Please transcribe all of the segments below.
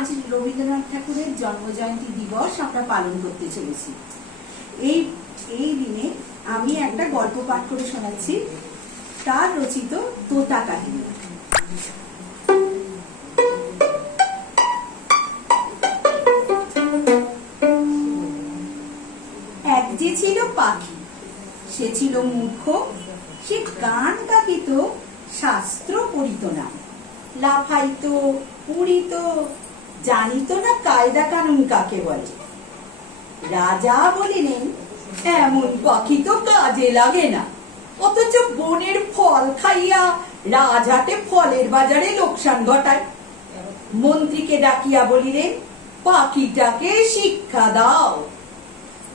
আজ রবীন্দ্রনাথ ঠাকুরের জন্মজয়ন্তী দিবস আমরা পালন করতে চলেছি। এই এই দিনে আমি একটা গল্প পাঠ করে শোনাচ্ছি। তার রচিত তোতা কাহিনী। এক যে ছিল পাখি, সে ছিল মূর্খ, সে গান গাহিত, শাস্ত্র পড়িত না। লাফাইত, উড়িত জানিত না কায়দা কানুন কাকে বলে? রাজা বলিলেন, এমন পাখি তো কাজে লাগে না। অথচ বনের ফল খাইয়া রাজহাটে ফলের বাজারে লোকসান ঘটায়। মন্ত্রীকে ডাকিয়া বলিলেন, পাখিটাকে শিক্ষা দাও।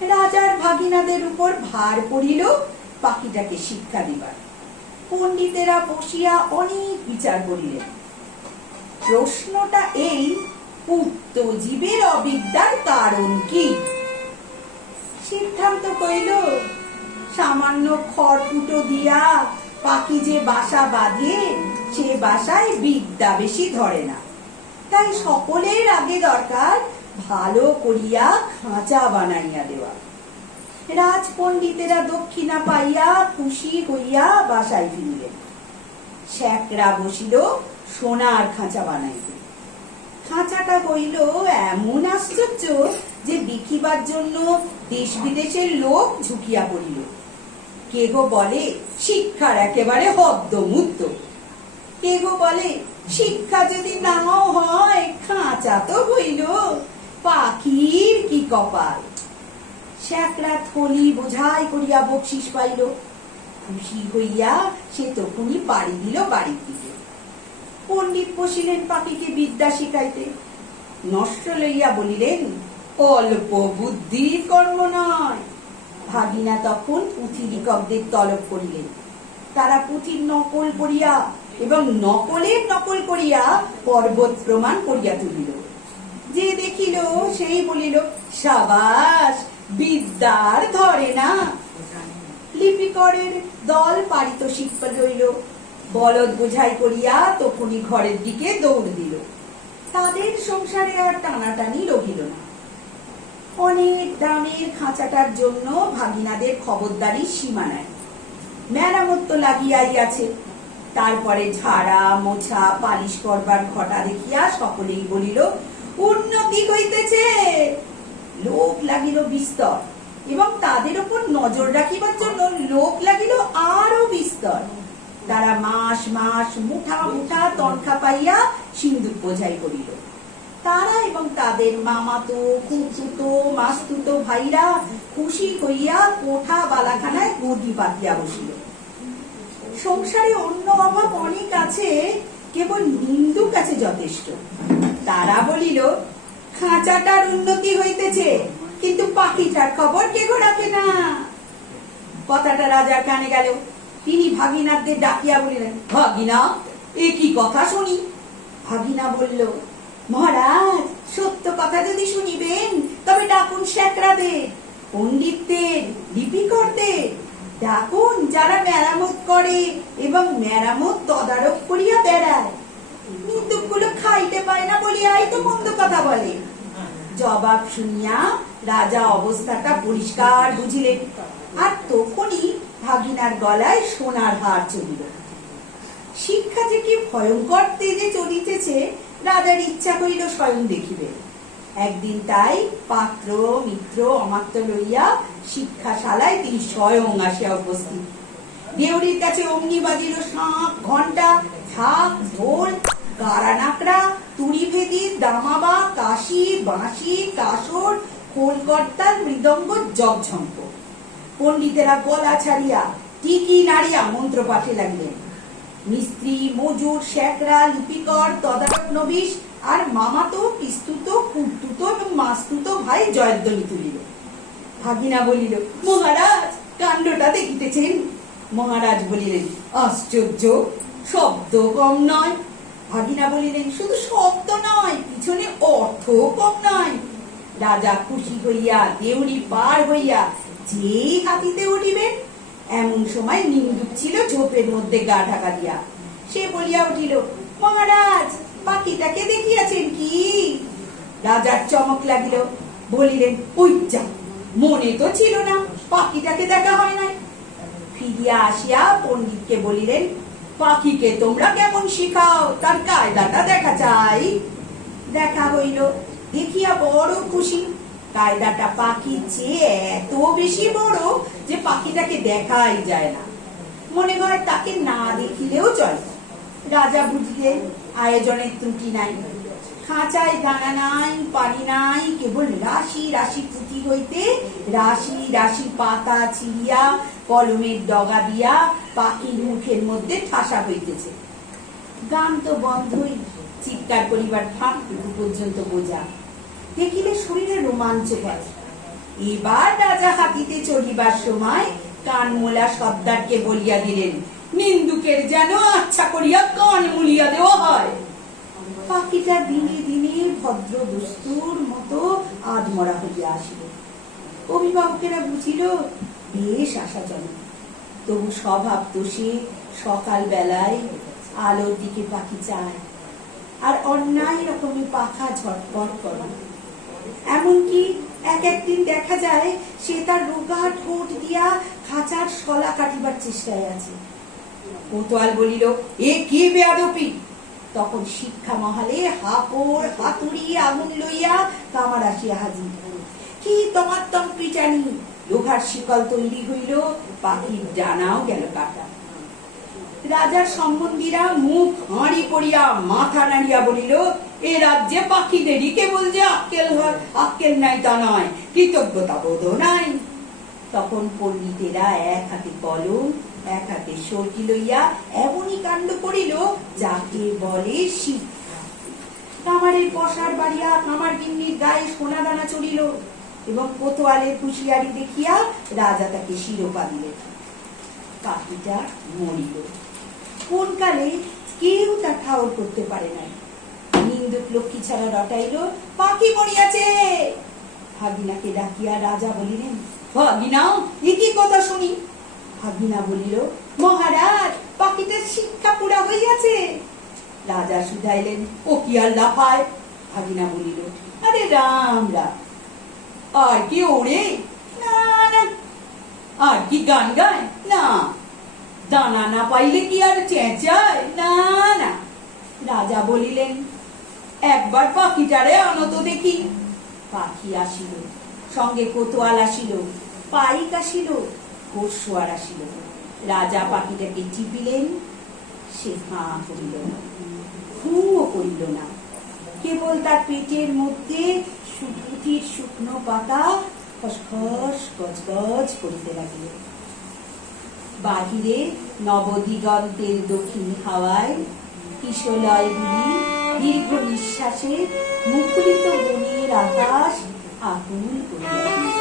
রাজার ভাগিনাদের উপর ভার পড়িল পাখিটাকে শিক্ষা দিবার। পণ্ডিতেরা বসিয়া অনেক বিচার করিলেন। প্রশ্নটা এই পুত্ত জীবের অবিদ্যার কারণ কি? সিদ্ধান্ত কইল, সামান্য খড়কুটো দিয়া পাখি যে বাসা বাঁধে, সে বাসায় বিদ্যা বেশি ধরে না। তাই সকলের আগে দরকার ভালো করিয়া খাঁচা বানাইয়া দেওয়া। রাজ পণ্ডিতেরা দক্ষিণা পাইয়া খুশি হইয়া বাসায় ফিরিলেন। শ্যাকরা বসিল, সোনার খাঁচা বানাইতে। খাঁচাটা হইল এমন আশ্চর্য যে দেখিবার জন্য দেশ বিদেশের লোক ঝুঁকিয়া পড়িল। কেহ বলে, শিক্ষার একেবারে হদ্দমুদ্দ কেহ বলে, শিক্ষা যদি নাও হয়, খাঁচা তো হইল। পাখির কি কপাল? শ্যাকরা থলি বোঝাই করিয়া বকশিস পাইল। খুশি হইয়া সে তখনই পাড়ি দিল বাড়ির দিকে। পণ্ডিত বসিলেন পাখিকে বিদ্যা শিখাইতে। নষ্ট লইয়া বলিলেন, অল্প বুদ্ধির কর্ম নয়। ভাগিনা তখন পুঁথি লিখকদের তলব করিলেন। তারা পুঁথির নকল করিয়া এবং নকলের নকল করিয়া পর্বত প্রমাণ করিয়া তুলিল। যে দেখিল, সেই বলিল, সাবাস, বিদ্যার ধরে না। লিপিকরের দল পারিতোষিক রইল বলদ বোঝাই করিয়া তখনই ঘরের দিকে দৌড় দিল। তাদের সংসারে আর টানাটানি রহিল না। অনেক দামের খাঁচাটার জন্য ভাগিনাদের খবরদারি সীমা নাই। মেরামত তো লাগিয়াই আছে। তারপরে ঝাড়া, মোছা, পালিশ করবার ঘটা দেখিয়া সকলেই বলিল, উন্নতি হইতেছে। লোক লাগিল বিস্তর এবং তাদের উপর নজর রাখিবার জন্য লোক লাগিল আরও বিস্তর। তারা মাস মাস মুঠা মুঠা তনখা পাইয়া সিন্দুক বোঝাই করিল। তারা এবং তাদের মামাতো কুকুতো মাস্তুতো ভাইরা খুশি হইয়া কোঠা বালাখানায় গদি পাতিয়া বসিল। সংসারে অন্য অভাব অনেক আছে, কেবল নিন্দুক আছে যথেষ্ট। তারা বলিল, খাঁচাটার উন্নতি হইতেছে, কিন্তু পাখিটার খবর কেহ রাখে না? কথাটা রাজার কানে গেল। তিনি ভাগিনাদের ডাকিয়া বলিলেন, ভাগিনা, এ কি কথা শুনি? ভাগিনা বলল, মহারাজ, সত্য কথা যদি শুনিবেন, তবে ডাকুন শেখরাদের পণ্ডিতদের, লিপিকরদের। ডাকুন যারা মেরামত করে এবং মেরামত তদারক করিয়া বেড়ায়। নিন্দুকগুলো খাইতে পায় না বলিয়াই তো মন্দ কথা বলে। জবাব শুনিয়া রাজা অবস্থাটা পরিষ্কার বুঝিলেন। আর তখনই ভাগিনার গলায় সোনার হার চলিল। শিক্ষা যে কি ভয়ঙ্কর তেজে চলিতেছে, রাজার ইচ্ছা হইল স্বয়ং দেখিবে। একদিন তাই পাত্র, মিত্র, অমাত্য লইয়া শিক্ষাশালায় তিনি স্বয়ং আসিয়া উপস্থিত। দেউরির কাছে অগ্নি বাজিল শাঁখ ঘণ্টা ঢাক ঢোল কারানাকড়া তুড়ি ভেদি, দামাবা, কাশি, বাঁশি কাসর কলকর্তার মৃদঙ্গ, জগঝম্প। পণ্ডিতেরা গলা ছাড়িয়া টিকি নাড়িয়া মন্ত্র পাঠে লাগলেন। মিস্ত্রি, মজুর শেকরা লিপিকর, তদারক নবিশ আর মামাতো, পিস্তুত কুর্তুত এবং মাস্তুত ভাই জয়ধ্বনি তুলিল। ভাগিনা বলিল, মহারাজ, কাণ্ডটা দেখিতেছেন? মহারাজ বলিলেন, আশ্চর্য, শব্দ কম নয়। ভাগিনা বলিলেন, শুধু শব্দ নয়, পিছনে অর্থ কম নয়। রাজা খুশি হইয়া দেউরি পার হইয়া যে হাতিতে উঠিবেন এমন সময় নিন্দুক ছিল ঝোপের মধ্যে গা ঢাকা দিয়া। সে বলিয়া উঠিল, মহারাজ পাখিটাকে দেখিয়াছেন কি? রাজার চমক লাগিল, বলিলেন যা, মনে তো ছিল না পাখিটাকে দেখা হয় নাই। ফিরিয়া আসিয়া পণ্ডিতকে বলিলেন পাখিকে তোমরা কেমন শিখাও, তার কায়দাটা দেখা চাই। দেখা হইল, দেখিয়া বড় খুশি কায়দাটা পাখির চেয়ে এত বেশি বড় যে পাখিটাকে দেখাই যায় না। মনে হয় তাকে না দেখিলেও চলে। রাজা বুঝলেন, আয়োজনের ত্রুটি নাই। খাঁচায় দানা নাই, পানি নাই, কেবল রাশি রাশি পুঁতি হইতে রাশি রাশি পাতা ছিঁড়িয়া, কলমের ডগা দিয়া পাখির মুখের মধ্যে ঠাসা হইতেছে। গান তো বন্ধই, চিৎকার করিবার ফাঁকটুকু পর্যন্ত বোঝা। দেখিলে শরীরে রোমাঞ্চ করে এবার রাজা হাতিতে চড়িবার সময় কানমোলা সর্দারকে বলিয়া দিলেন, নিন্দুকের যেন আচ্ছা করিয়া কান মুলিয়া দেওয়া হয়। পাখিটা দিনে দিনে ভদ্র দস্তুর মতো আধমরা হইয়া আসিল। অভিভাবকেরা বুঝিল, বেশ আশাজনক। তবু স্বভাব দোষে সকাল বেলায় আলোর দিকে পাখি চায়, আর অন্যায় রকমে পাখা ঝটপট করে। এমনকি এক একদিন দেখা যায় সে তার রোগা ঠোঁট দিয়া খাঁচার শলা কাটিবার চেষ্টায় আছে। কোতোয়াল বলিল, এ কি বেয়াদপি? তখন শিক্ষা মহালে হাপড় হাতুড়ি আগুন লইয়া কামার আসিয়া হাজির কি তোমার তম পিটানি? লোহার শিকল তৈরি হইল, পাখির ডানাও গেল কাটা। রাজার সম্বন্ধীরা মুখ হাঁড়ি করিয়া মাথা নাড়িয়া বলিল এ রাজ্যে পাখিদেরই কেবল যে আক্কেল হয়, আক্কেল নাই তা নয়, কৃতজ্ঞতা বোধ নাই। তখন পণ্ডিতেরা এক হাতে কলম, এক হাতে সর্কি লইয়া এমনই কাণ্ড করিল, যাকে বলে শিক্ষা। কামারের পশার বাড়িয়া কামার গিন্নির গায়ে সোনা দানা চড়িল এবং কোতোয়ালের হুঁশিয়ারি দেখিয়া রাজা তাকে শিরোপা দিলেন। পাখিটা মরিল। কোন কালে কেউ তা ঠাউর করতে পারে নাই। নিন্দুক লক্ষ্মী ছাড়া রটাইল, পাখি মরিয়াছে ভাগিনাকে ডাকিয়া রাজা বলিলেন ভাগিনা এ কি কথা শুনি? ভাগিনা বলিল, মহারাজ, পাখিটার শিক্ষা পুরা হইয়াছে। রাজা শুধাইলেন, ও কি আর লাফায়? ভাগিনা বলিল, আরে রাম রাম। আর কি ওড়ে? না না। আর কি গান গায়? না। দানা না পাইলে কি আর চেঁচায়? না না। রাজা বলিলেন একবার পাখিটারে আনো তো দেখি। পাখি আসিল, সঙ্গে কোতোয়াল আসিল, পাইক আসিল পরশুয়ার আসিল। রাজা পাখিটাকে টিপিলেন সে হাঁ করিল হুঁও করিল না। কেবল তার পেটের মধ্যে সুপুটির শুকনো পাতা খসখস, গজগজ করিতে লাগিল। বাহিরে নবদিগন্তের দক্ষিণ হাওয়ায় কিশলয়গুলি দীর্ঘ নিঃশ্বাসে মুখরিত বনের আকাশ আগুন করিয়া।